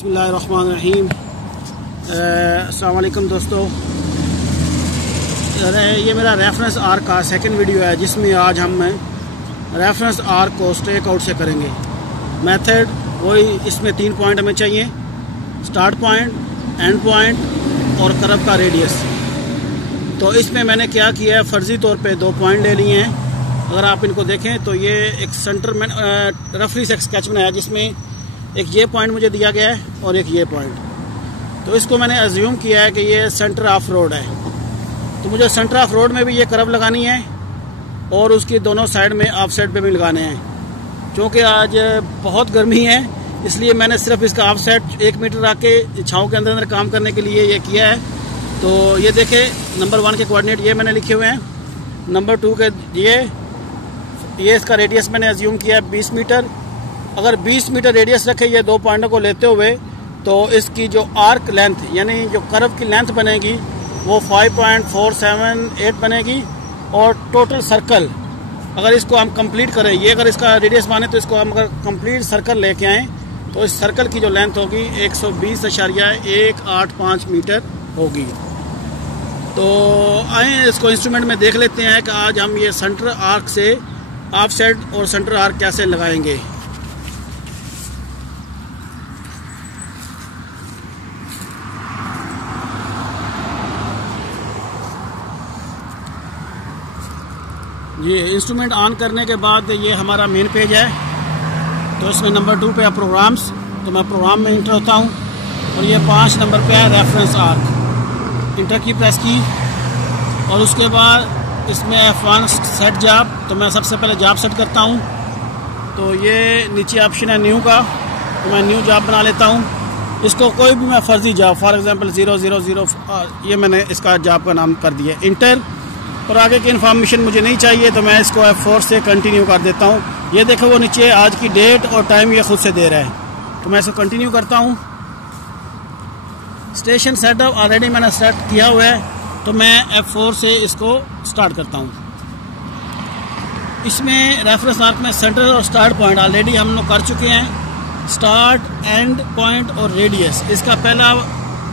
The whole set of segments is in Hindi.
बिस्मिल्लाहिर्रहमानिर्रहीम। अस्सलाम वालेकुम दोस्तों, ये मेरा रेफरेंस आर्क का सेकंड वीडियो है जिसमें आज हम रेफरेंस आर्क को स्टेक आउट से करेंगे। मेथड वही, इसमें 3 पॉइंट हमें चाहिए: स्टार्ट पॉइंट, एंड पॉइंट और कर्व का रेडियस। तो इसमें मैंने क्या किया है, फ़र्जी तौर पे 2 पॉइंट ले लिए हैं। अगर आप इनको देखें तो ये एक सेंटर में रफली से स्केच बनाया जिसमें एक ये पॉइंट मुझे दिया गया है और एक ये पॉइंट। तो इसको मैंने अज्यूम किया है कि ये सेंटर ऑफ रोड है। तो मुझे सेंटर ऑफ रोड में भी ये कर्व लगानी है और उसकी दोनों साइड में ऑफ साइड पे भी लगाने हैं। क्योंकि आज बहुत गर्मी है इसलिए मैंने सिर्फ इसका ऑफ साइड 1 मीटर आके छाँव के अंदर काम करने के लिए ये किया है। तो ये देखें, नंबर 1 के कोऑर्डिनेट ये मैंने लिखे हुए हैं, नंबर 2 के ये इसका रेडियस मैंने अज्यूम किया है 20 मीटर। अगर 20 मीटर रेडियस रखे ये 2 पॉइंटों को लेते हुए तो इसकी जो आर्क लेंथ यानी जो कर्व की लेंथ बनेगी वो 5.478 बनेगी। और टोटल सर्कल अगर इसको हम कंप्लीट करें, ये अगर इसका रेडियस माने तो इसको हम अगर कंप्लीट सर्कल लेके आएँ तो इस सर्कल की जो लेंथ होगी 120.185 मीटर होगी। तो आए इसको इंस्ट्रूमेंट में देख लेते हैं कि आज हम ये सेंटर आर्क से ऑफ साइड और सेंटर आर्क कैसे लगाएंगे। ये इंस्ट्रूमेंट ऑन करने के बाद ये हमारा मेन पेज है। तो इसमें नंबर 2 पे है प्रोग्राम्स, तो मैं प्रोग्राम में इंटर होता हूँ और ये 5 नंबर पे है रेफरेंस आर्क। इंटर की प्रेस की और उसके बाद इसमें F1 सेट जॉब, तो मैं सबसे पहले जॉब सेट करता हूँ। तो ये नीचे ऑप्शन है न्यू का, तो मैं न्यू जॉब बना लेता हूँ। इसको कोई भी मैं फर्जी जॉब, फॉर एग्जांपल 000, ये मैंने इसका जॉब का नाम कर दिया इंटर। और आगे की इन्फॉर्मेशन मुझे नहीं चाहिए तो मैं इसको F4 से कंटिन्यू कर देता हूँ। ये देखो वो नीचे आज की डेट और टाइम ये खुद से दे रहा है, तो मैं इसको कंटिन्यू करता हूँ। स्टेशन सेटअप ऑलरेडी मैंने सेट किया हुआ है, तो मैं F4 से इसको स्टार्ट करता हूँ। इसमें रेफरेंस आर्क में सेंटर और स्टार्ट पॉइंट ऑलरेडी हम लोग कर चुके हैं। स्टार्ट, एंड पॉइंट और रेडियस, इसका पहला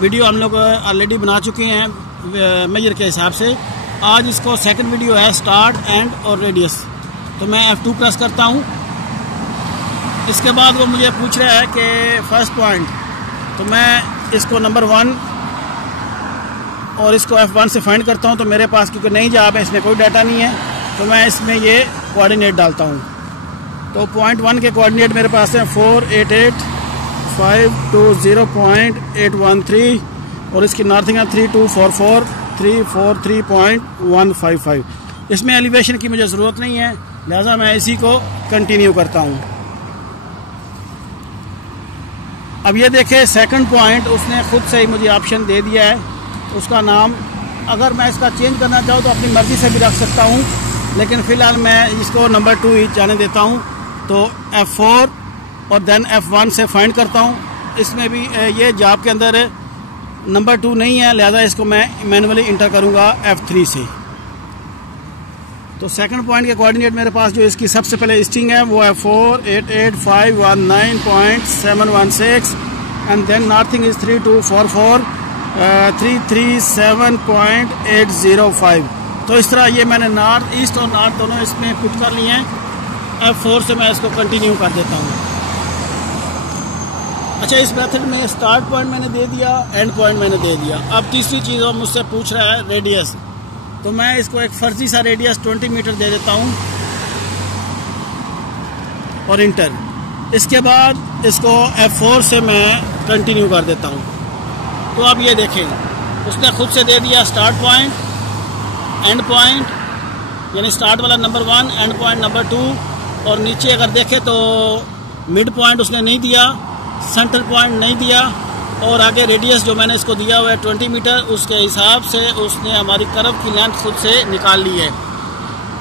वीडियो हम लोग ऑलरेडी बना चुके हैं मेजर के हिसाब से। आज इसको सेकंड वीडियो है स्टार्ट, एंड और रेडियस। तो मैं F2 प्रेस करता हूँ। इसके बाद वो मुझे पूछ रहा है कि फर्स्ट पॉइंट, तो मैं इसको नंबर 1 और इसको F1 से फाइंड करता हूँ। तो मेरे पास क्योंकि नई जॉब है इसमें कोई डाटा नहीं है, तो मैं इसमें ये कोऑर्डिनेट डालता हूँ। तो पॉइंट 1 के कोऑर्डिनेट मेरे पास हैं 488.520.813 और इसकी नॉर्थिंग है 3244.343.155। इसमें एलिवेशन की मुझे ज़रूरत नहीं है, लिहाजा मैं इसी को कंटिन्यू करता हूँ। अब ये देखें सेकंड पॉइंट उसने खुद से ही मुझे ऑप्शन दे दिया है। उसका नाम अगर मैं इसका चेंज करना चाहूँ तो अपनी मर्ज़ी से भी रख सकता हूँ, लेकिन फ़िलहाल मैं इसको नंबर 2 ही जाने देता हूँ। तो F4 और देन F1 से फाइंड करता हूँ। इसमें भी ये जॉब के अंदर नंबर 2 नहीं है, लिहाजा इसको मैं मैनुअली इंटर करूँगा F3 से। तो सेकंड पॉइंट के कोऑर्डिनेट मेरे पास जो इसकी सबसे पहले स्ट्रिंग है वो है 488.519.716 एंड देन नॉर्थिंग इज 3244.337.805। तो इस तरह ये मैंने नॉर्थ, ईस्ट और नॉर्थ दोनों इसमें पुट कर लिए हैं। F4 से मैं इसको कंटिन्यू कर देता हूँ। अच्छा, इस मेथड में स्टार्ट पॉइंट मैंने दे दिया, एंड पॉइंट मैंने दे दिया। अब तीसरी चीज़ वो मुझसे पूछ रहा है रेडियस, तो मैं इसको एक फर्जी सा रेडियस 20 मीटर दे देता हूँ और इंटर। इसके बाद इसको F4 से मैं कंटिन्यू कर देता हूँ। तो अब ये देखें, उसने खुद से दे दिया स्टार्ट पॉइंट, एंड पॉइंट, यानी स्टार्ट वाला नंबर 1, एंड पॉइंट नंबर 2, और नीचे अगर देखें तो मिड पॉइंट उसने नहीं दिया, सेंटर पॉइंट नहीं दिया, और आगे रेडियस जो मैंने इसको दिया हुआ है 20 मीटर, उसके हिसाब से उसने हमारी कर्व की लेंथ खुद से निकाल ली है।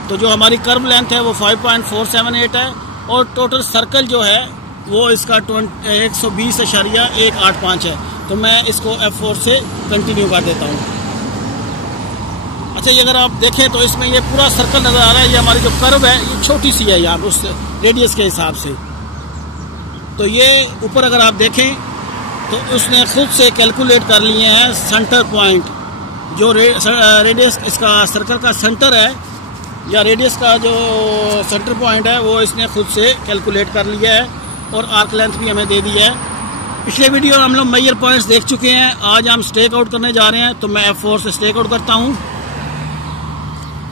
तो जो हमारी कर्व लेंथ है वो 5.478 है और टोटल सर्कल जो है वो इसका 120.185 है। तो मैं इसको F4 से कंटिन्यू कर देता हूँ। अच्छा, ये अगर आप देखें तो इसमें ये पूरा सर्कल नज़र आ रहा है। ये हमारी जो कर्व है ये छोटी सी है यहाँ उस रेडियस के हिसाब से। तो ये ऊपर अगर आप देखें तो उसने खुद से कैलकुलेट कर लिए हैं सेंटर पॉइंट, जो रेडियस इसका सर्कल का सेंटर है या रेडियस का जो सेंटर पॉइंट है वो इसने खुद से कैलकुलेट कर लिया है और आर्क लेंथ भी हमें दे दी है। पिछले वीडियो में हम लोग मेजर पॉइंट्स देख चुके हैं, आज हम स्टेक आउट करने जा रहे हैं। तो मैं F4 से स्टेक आउट करता हूँ।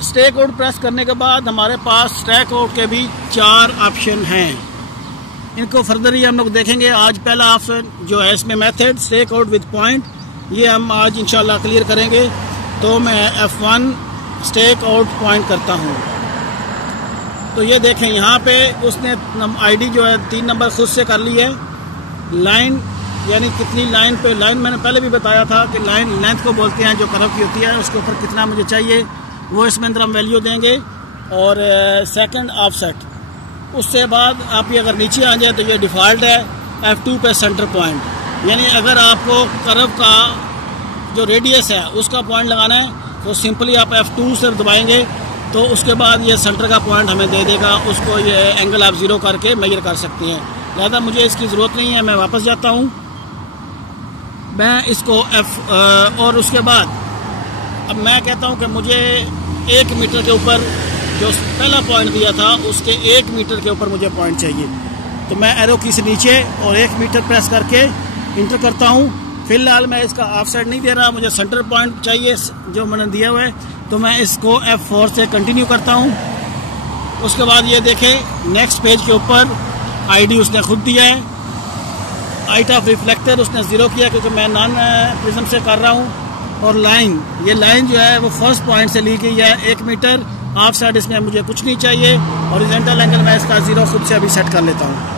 स्टेक आउट प्रेस करने के बाद हमारे पास स्टेक आउट के भी 4 ऑप्शन हैं, इनको फर्दर ही हम लोग देखेंगे। आज पहला ऑप्शन जो है इसमें method stake out with point, ये हम आज इंशाल्लाह क्लियर करेंगे। तो मैं F1 स्टेक आउट पॉइंट करता हूँ। तो ये देखें यहाँ पे उसने आईडी जो है 3 नंबर खुद से कर ली है। लाइन यानी कितनी लाइन पे, लाइन मैंने पहले भी बताया था कि लाइन लेंथ को बोलते हैं जो कर्व की होती है, उसके ऊपर कितना मुझे चाहिए वो इसमें अंदर हम वैल्यू देंगे। और सेकंड ऑफसेट, उससे बाद आप ये अगर नीचे आ जाए तो ये डिफ़ॉल्ट है F2 पे सेंटर पॉइंट, यानी अगर आपको कर्व का जो रेडियस है उसका पॉइंट लगाना है तो सिंपली आप F2 से दबाएंगे तो उसके बाद ये सेंटर का पॉइंट हमें दे देगा। उसको ये एंगल आप 0 करके मेजर कर सकते हैं। ज़्यादा मुझे इसकी ज़रूरत नहीं है, मैं वापस जाता हूँ। मैं इसको और उसके बाद अब मैं कहता हूँ कि मुझे 1 मीटर के ऊपर जो पहला पॉइंट दिया था उसके 1 मीटर के ऊपर मुझे पॉइंट चाहिए। तो मैं एरो की से नीचे और 1 मीटर प्रेस करके इंटर करता हूँ। फिलहाल मैं इसका ऑफसेट नहीं दे रहा, मुझे सेंटर पॉइंट चाहिए जो मैंने दिया हुआ है। तो मैं इसको F4 से कंटिन्यू करता हूँ। उसके बाद ये देखें नेक्स्ट पेज के ऊपर आईडी उसने खुद दिया है। हाइट ऑफ रिफ्लेक्टर उसने 0 किया क्योंकि मैं नॉन प्रिज्म से कर रहा हूँ। और लाइन, ये लाइन जो है वो फर्स्ट पॉइंट से ली गई है 1 मीटर। ऑफ साइड इसमें मुझे कुछ नहीं चाहिए। हॉरिजॉन्टल एंगल मैं इसका 0 खुद से अभी सेट कर लेता हूँ।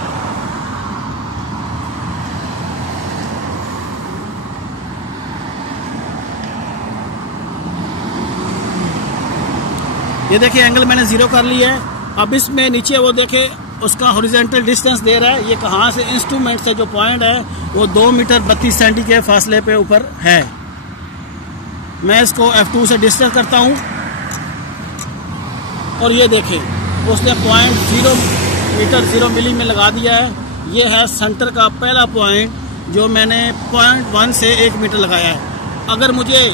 ये देखिए एंगल मैंने 0 कर लिया है। अब इसमें नीचे वो देखे उसका हॉरिजॉन्टल डिस्टेंस दे रहा है, ये कहाँ से इंस्ट्रूमेंट से जो पॉइंट है वो 2 मीटर 32 सेंटी के फासले पे ऊपर है। मैं इसको F2 से डिस्टेंस करता हूँ और ये देखें उसने पॉइंट 0 मीटर 0 मिली में लगा दिया है। ये है सेंटर का पहला पॉइंट जो मैंने पॉइंट 1 से 1 मीटर लगाया है। अगर मुझे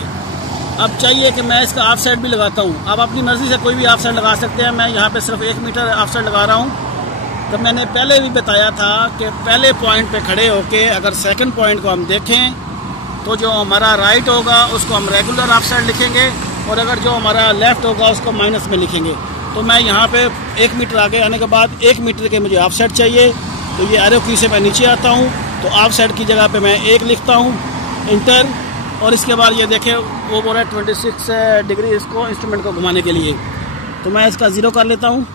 अब चाहिए कि मैं इसका ऑफ साइड भी लगाता हूँ, आप अपनी मर्ज़ी से कोई भी ऑफ साइड लगा सकते हैं। मैं यहाँ पे सिर्फ 1 मीटर ऑफ साइड लगा रहा हूँ। तो मैंने पहले भी बताया था कि पहले पॉइंट पे खड़े होके अगर सेकंड पॉइंट को हम देखें तो जो हमारा राइट होगा उसको हम रेगुलर ऑफ साइड लिखेंगे और अगर जो हमारा लेफ़्ट होगा उसको माइनस में लिखेंगे। तो मैं यहाँ पे 1 मीटर आगे आने के बाद 1 मीटर के मुझे ऑफ साइड चाहिए। तो ये एरो की से मैं नीचे आता हूँ तो ऑफ साइड की जगह पे मैं 1 लिखता हूँ, इंटर। और इसके बाद ये देखें वो बोल रहा है 26 डिग्री इसको इंस्ट्रूमेंट को घुमाने के लिए। तो मैं इसका 0 कर लेता हूँ।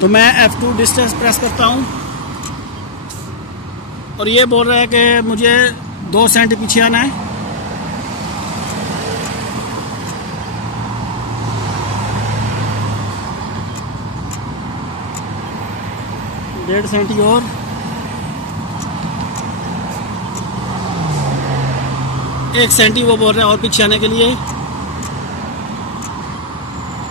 तो मैं F2 डिस्टेंस प्रेस करता हूँ और ये बोल रहा है कि मुझे 2 सेंटी पीछे आना है। डेढ़ सेंटी और 1 सेंटी वो बोल रहे हैं और पीछे आने के लिए।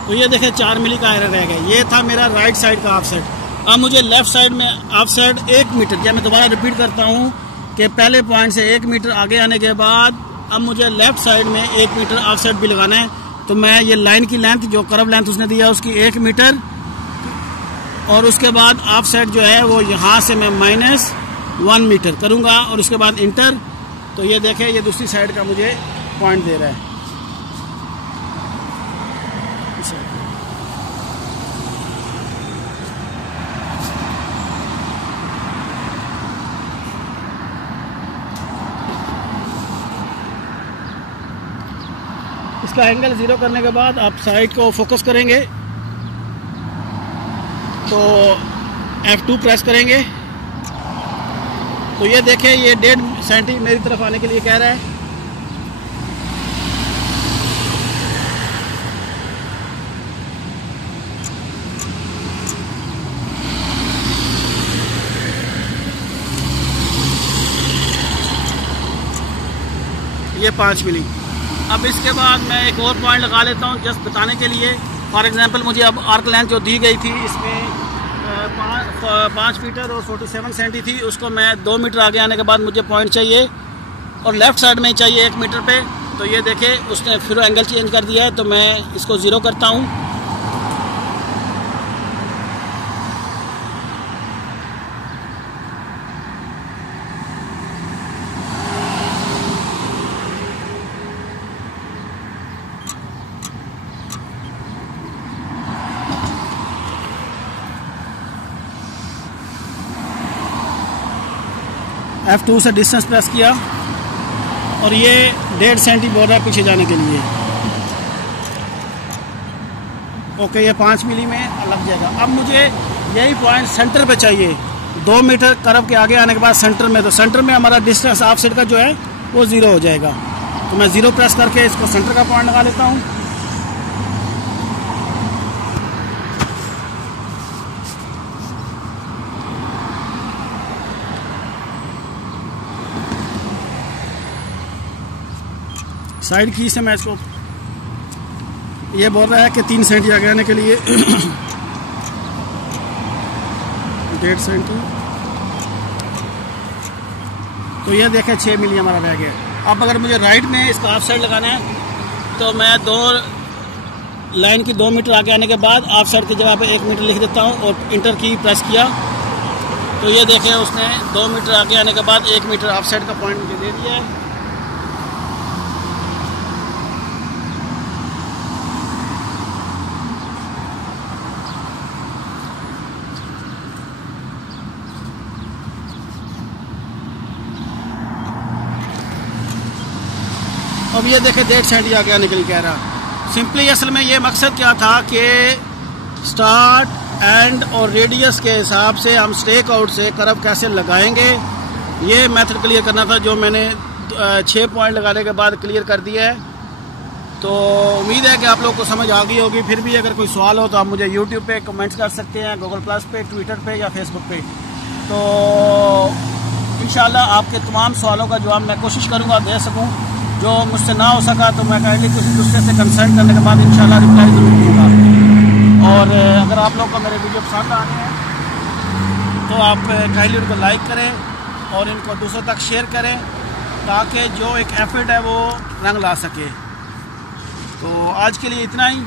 तो ये देखें 4 मिली का एरर रह गया। ये था मेरा राइट साइड का ऑफसेट। अब मुझे लेफ्ट साइड में ऑफसेट 1 मीटर, या मैं दोबारा रिपीट करता हूँ कि पहले पॉइंट से 1 मीटर आगे आने के बाद अब मुझे लेफ्ट साइड में 1 मीटर ऑफसेट भी लगाना है। तो मैं ये लाइन की लेंथ जो कर्व लेंथ उसने दिया उसकी 1 मीटर और उसके बाद ऑफसेट जो है वो यहाँ से मैं -1 मीटर करूँगा और उसके बाद इंटर। तो ये देखें ये दूसरी साइड का मुझे पॉइंट दे रहा है। इसका एंगल 0 करने के बाद आप साइड को फोकस करेंगे तो F2 प्रेस करेंगे तो ये देखें ये 1.5 सेंटी मेरी तरफ आने के लिए कह रहा है। ये 5 मिली। अब इसके बाद मैं एक और पॉइंट लगा लेता हूँ जस्ट बताने के लिए। फॉर एग्जांपल मुझे अब आर्क लेंथ जो दी गई थी इसमें 5 मीटर और 47 सेंटी थी, उसको मैं 2 मीटर आगे आने के बाद मुझे पॉइंट चाहिए और लेफ़्ट साइड में चाहिए 1 मीटर पे। तो ये देखे उसने फिर एंगल चेंज कर दिया है, तो मैं इसको 0 करता हूँ। F2 से डिस्टेंस प्रेस किया और ये 1.5 सेंटी बोल रहा है पीछे जाने के लिए। ओके, ये 5 मिली में लग जाएगा। अब मुझे यही पॉइंट सेंटर पे चाहिए, 2 मीटर कर्व के आगे आने के बाद सेंटर में। तो सेंटर में हमारा डिस्टेंस ऑफ साइड का जो है वो 0 हो जाएगा। तो मैं 0 प्रेस करके इसको सेंटर का पॉइंट लगा लेता हूँ। साइड की से मैं इसको, ये बोल रहा है कि 3 सेंटी आगे आने के लिए 1.5 सेंटी। तो ये देखें 6 मिली हमारा रह गया। अब अगर मुझे राइट में इसका ऑफ साइड लगाना है तो मैं 2 लाइन की 2 मीटर आगे आने के बाद ऑफ साइड की जगह पे 1 मीटर लिख देता हूँ और इंटर की प्रेस किया। तो ये देखें उसने 2 मीटर आगे आने के बाद 1 मीटर ऑफ साइड का पॉइंट मुझे दे दिया है। अब ये देखें 1.5 सेंटी आगे आने के लिए कह रहा। सिंपली असल में ये मकसद क्या था कि स्टार्ट एंड और रेडियस के हिसाब से हम स्टेक आउट से कर्व कैसे लगाएंगे, ये मेथड क्लियर करना था, जो मैंने 6 पॉइंट लगाने के बाद क्लियर कर दिया है। तो उम्मीद है कि आप लोग को समझ आ गई होगी। फिर भी अगर कोई सवाल हो तो आप मुझे यूट्यूब पे कमेंट्स कर सकते हैं, गूगल प्लस पे, ट्विटर पे या फेसबुक पे। तो इंशाल्लाह आपके तमाम सवालों का जवाब मैं कोशिश करूँगा दे सकूँ। जो मुझसे ना हो सका तो मैं काइंडली किसी दूसरे से कंसल्ट करने के बाद इंशाल्लाह रिप्लाई ज़रूर दूँगा। और अगर आप लोग को मेरे वीडियो पसंद आ रहे हैं तो आप काइंडली उनको लाइक करें और इनको दूसरों तक शेयर करें, ताकि जो एक एफर्ट है वो रंग ला सके। तो आज के लिए इतना ही।